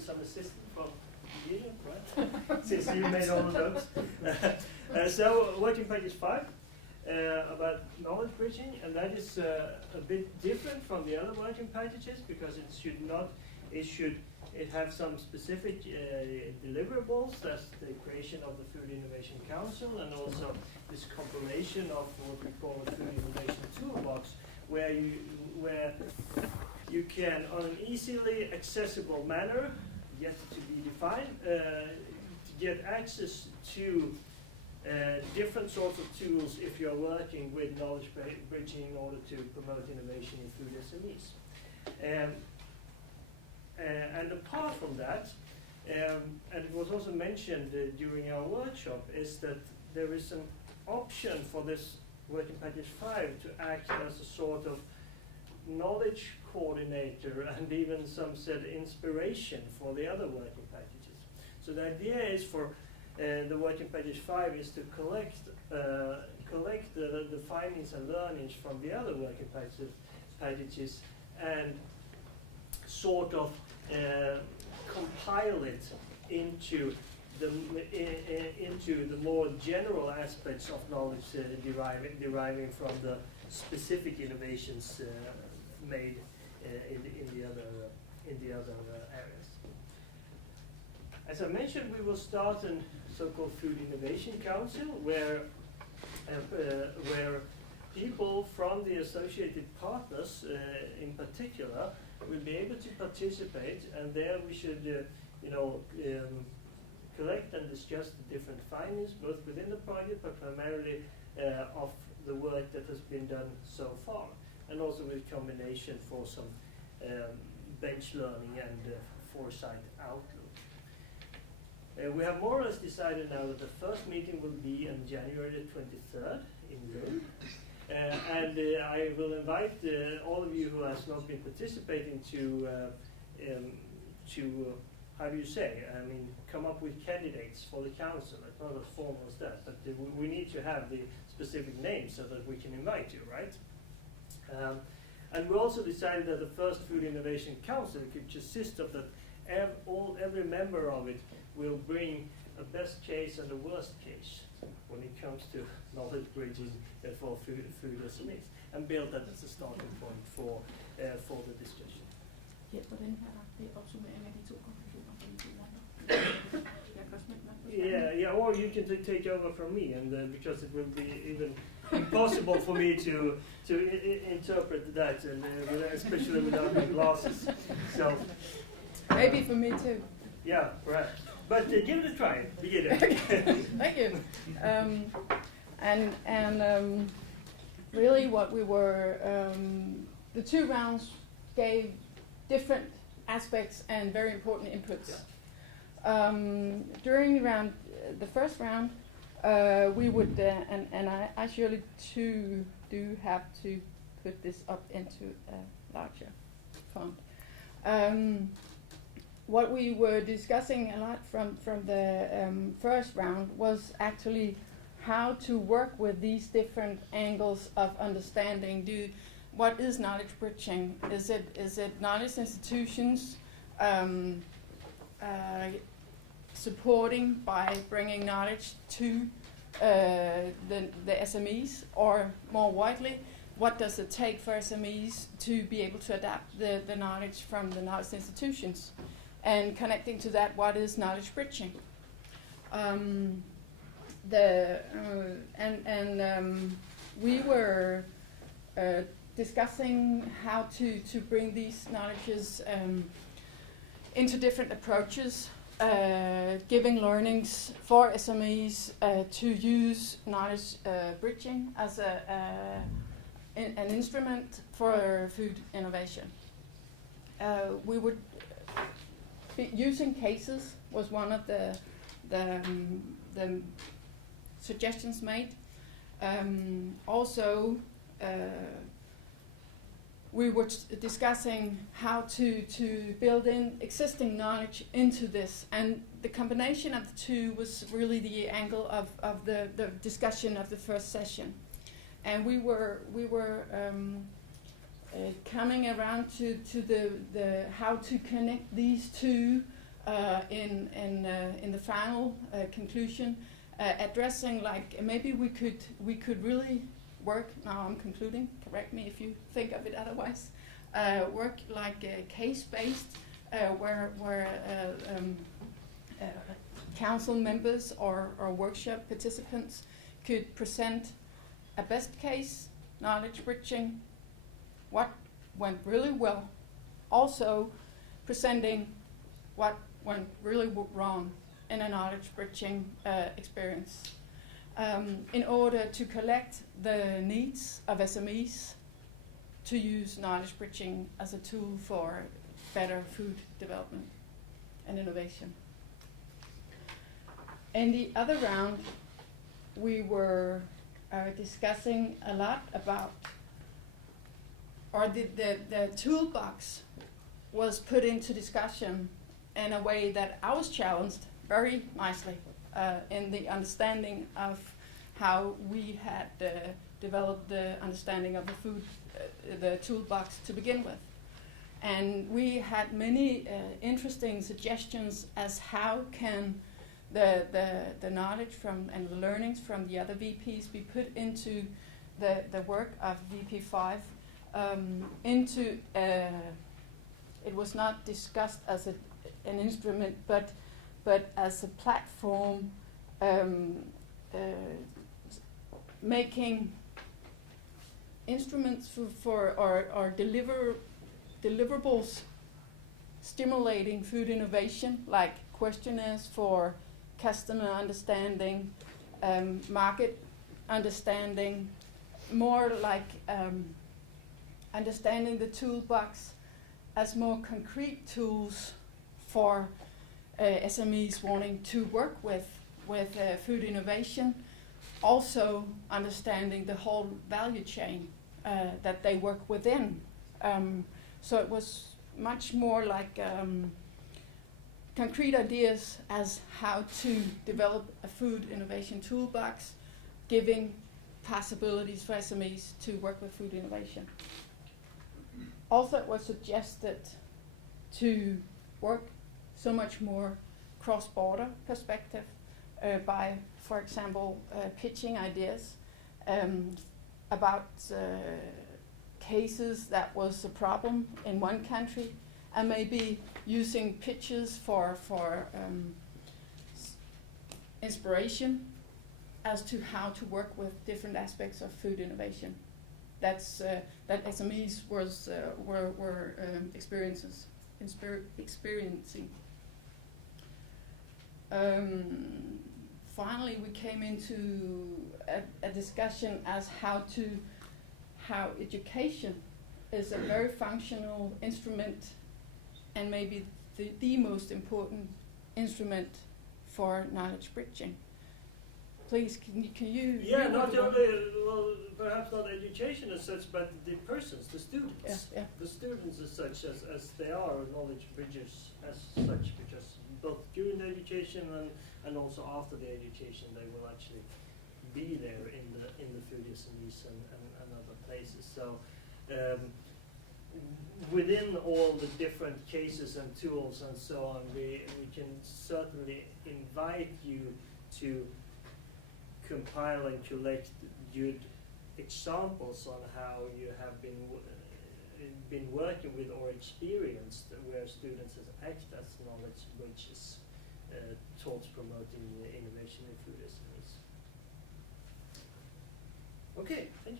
with some assistance from Guido, right? Since you made all of those. So working package 5 about knowledge bridging, and that is a bit different from the other working packages because it have some specific deliverables. That's the creation of the Food Innovation Council, and also this compilation of what we call the Food Innovation Toolbox, where you can, on an easily accessible manner, yet to be defined, to get access to different sorts of tools if you're working with knowledge bridging in order to promote innovation in food SMEs. And apart from that, and it was also mentioned during our workshop, is that there is an option for this working package 5 to act as a sort of knowledge coordinator and even some said inspiration for the other working packages. So the idea is for the working package 5 is to collect the findings and learnings from the other working packages and sort of compile it into the more general aspects of knowledge deriving from the specific innovations made in the other areas. As I mentioned, we will start a so-called Food Innovation Council, where people from the associated partners, in particular, will be able to participate, and there we should, collect and discuss the different findings, both within the project, but primarily of the work that has been done so far, and also with combination for some bench learning and foresight outlook. We have more or less decided now that the first meeting will be on January the 23rd in Lund. And I will invite all of you who has not been participating to how do you say? I mean, come up with candidates for the council. It's not as formal as that, but we need to have the specific names so that we can invite you, right? And we also decided that the first Food Innovation Council could consist of that every member of it will bring a best case and a worst case when it comes to knowledge bridging for food SMEs, and build that as a starting point for the discussion. Yeah, or you can take over from me, and because it will be even impossible for me to interpret that, and especially without my glasses. So maybe for me too. Yeah, perhaps. But give it a try. Begin it. Thank you. Really, what we were the two rounds gave different aspects and very important inputs. Yeah. During the first round, we would, and I surely too do have to put this up into a larger font. What we were discussing a lot from the first round was actually how to work with these different angles of understanding. What is knowledge bridging? Is it knowledge institutions supporting by bringing knowledge to the SMEs, or more widely, what does it take for SMEs to be able to adapt the knowledge from the knowledge institutions? And connecting to that, what is knowledge bridging? We were discussing how to bring these knowledges into different approaches, giving learnings for SMEs to use knowledge bridging as an instrument for food innovation. We would using cases was one of the suggestions made. Also, we were discussing how to build in existing knowledge into this, and the combination of the two was really the angle of the discussion of the first session. And we were coming around to the how to connect these two in the final conclusion, addressing like maybe we could really work. Now I'm concluding. Correct me if you think of it otherwise. Work like case-based, where council members or workshop participants could present a best case, knowledge bridging, what went really well, also presenting what went really wrong in a knowledge bridging experience, in order to collect the needs of SMEs to use knowledge bridging as a tool for better food development and innovation. In the other round, we were discussing a lot about, or the toolbox was put into discussion in a way that I was challenged very nicely in the understanding of how we had developed the understanding of the food, the toolbox to begin with. And we had many interesting suggestions as how can the knowledge from and the learnings from the other VPs be put into the work of WP5 into it was not discussed as an instrument, but as a platform, making instruments for or deliverables stimulating food innovation, like questionnaires for customer understanding, market understanding, more like understanding the toolbox as more concrete tools for SMEs wanting to work with food innovation, also understanding the whole value chain that they work within. So it was much more like concrete ideas as how to develop a food innovation toolbox, giving possibilities for SMEs to work with food innovation. Also, it was suggested to work so much more cross-border perspective by, for example, pitching ideas about cases that was a problem in one country, and maybe using pitches for inspiration as to how to work with different aspects of food innovation. That's that SMEs were experiencing. Finally, we came into a discussion as how education is a very functional instrument, and maybe the most important instrument for knowledge bridging. Please, can you? Yeah, not only, well, perhaps not education as such, but the persons, the students. Yeah. The students as such, as they are knowledge bridgers as such, because both during the education and also after the education, they will actually be there in the food SMEs and other places. So within all the different cases and tools and so on, we can certainly invite you to compile and collect good examples on how you have been working with or experienced where students act as knowledge bridges towards promoting innovation in food SMEs. Okay, thank you.